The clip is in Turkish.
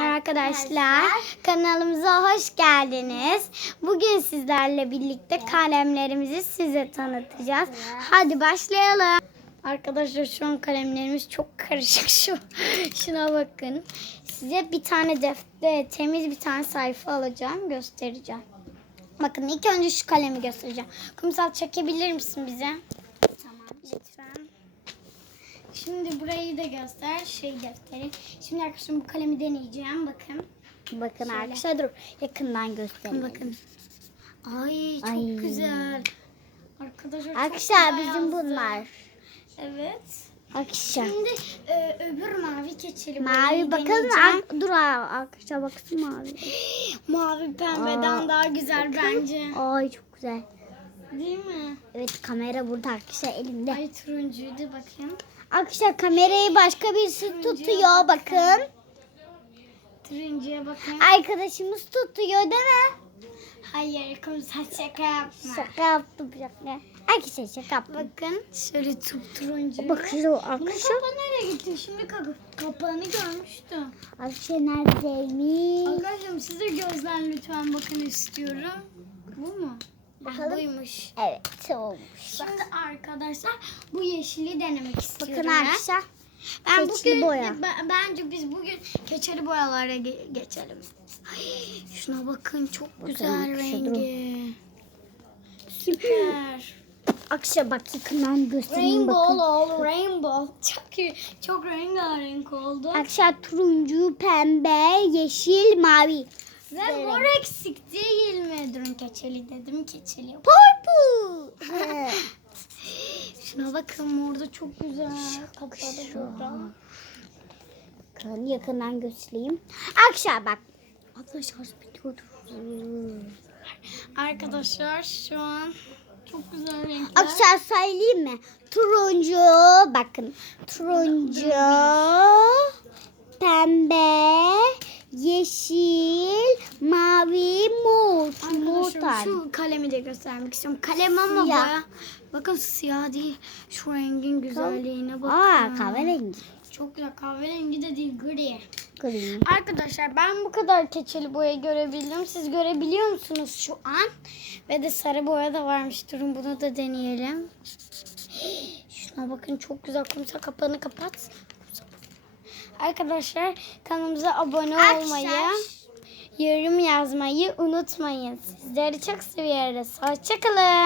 Arkadaşlar kanalımıza hoş geldiniz. Bugün sizlerle birlikte kalemlerimizi size tanıtacağız. Hadi başlayalım. Arkadaşlar şu an kalemlerimiz çok karışık şu. Şuna bakın. Size bir tane defter, temiz bir tane sayfa alacağım, göstereceğim. Bakın ilk önce şu kalemi göstereceğim. Kumsal çekebilir misin bize? Tamam lütfen. Şimdi burayı da göster. Şey defteri. Şimdi arkadaşlar bu kalemi deneyeceğim. Bakın. Bakın Şöyle. arkadaşlar dur yakından göstereyim. Bakın. Ay çok Ay. güzel. Arkadaşlar Arkadaşlar bizim yazdı. bunlar. Evet. Arkadaşlar. Şimdi e, öbür mavi keçeli Mavi bakalım. Ar- dur arkadaşlar baksın mavi. Mavi pembeden Aa, daha güzel bence. Ay çok güzel. Değil mi? Evet kamera burada arkadaşlar elimde. Ay turuncuydu bakın. Arkadaşlar kamerayı başka birisi Turuncuya tutuyor bakın. Turuncuya bakın. Arkadaşımız tutuyor değil mi? Hayır kumsal şaka yapma. Şaka yaptım şaka. Arkadaşlar şaka yaptım. Bakın şöyle tup turuncu. Bakın Bunun arkadaşlar. kapağı nereye gitti? Şimdi kapı, kapağını görmüştüm. Arkadaşlar neredeymiş? Arkadaşlarım size gözden lütfen bakın istiyorum. Bu mu? Bakalım. Buymuş. Evet olmuş. Şimdi arkadaşlar bu yeşili denemek istiyorum. Bakın ben. arkadaşlar. Ben keçili bugün boya. ben- bence biz bugün keçeli boyalara ge- geçelim. Ay, şuna bakın çok güzel arkadaşlar, durun. rengi. Süper. Arkadaşlar bak yakından göstereyim Rainbow bakın. all rainbow. Çok iyi. Çok rengarenk oldu. Arkadaşlar turuncu, pembe, yeşil, mavi. Ve mor eksik değil mi? Durun keçeli dedim keçeli. Purple. Şuna bakın mor da çok güzel. Kapalı burada. Bakın yakından göstereyim. Arkadaşlar bak. Arkadaşlar biliyordur. Arkadaşlar şu an çok güzel renkler. Arkadaşlar söyleyeyim mi? Turuncu, bakın. Turuncu, pembe, yeşil, mavi, mor. Mor Arkadaşlar şu kalemi de göstermek istiyorum. Kalem ama Siyah. Bakın siyah değil. Şu rengin güzelliğine bakın. Aa kahverengi. Çok güzel. Kahverengi de değil gri. Green. Arkadaşlar ben bu kadar keçeli boya görebildim. Siz görebiliyor musunuz şu an? Ve de sarı boya da varmış. Durun bunu da deneyelim. Şuna bakın çok güzel. Kumsal kapağını kapat. Arkadaşlar kanalımıza abone olmayı, yorum yazmayı unutmayın. Sizleri çok seviyoruz. Hoşçakalın.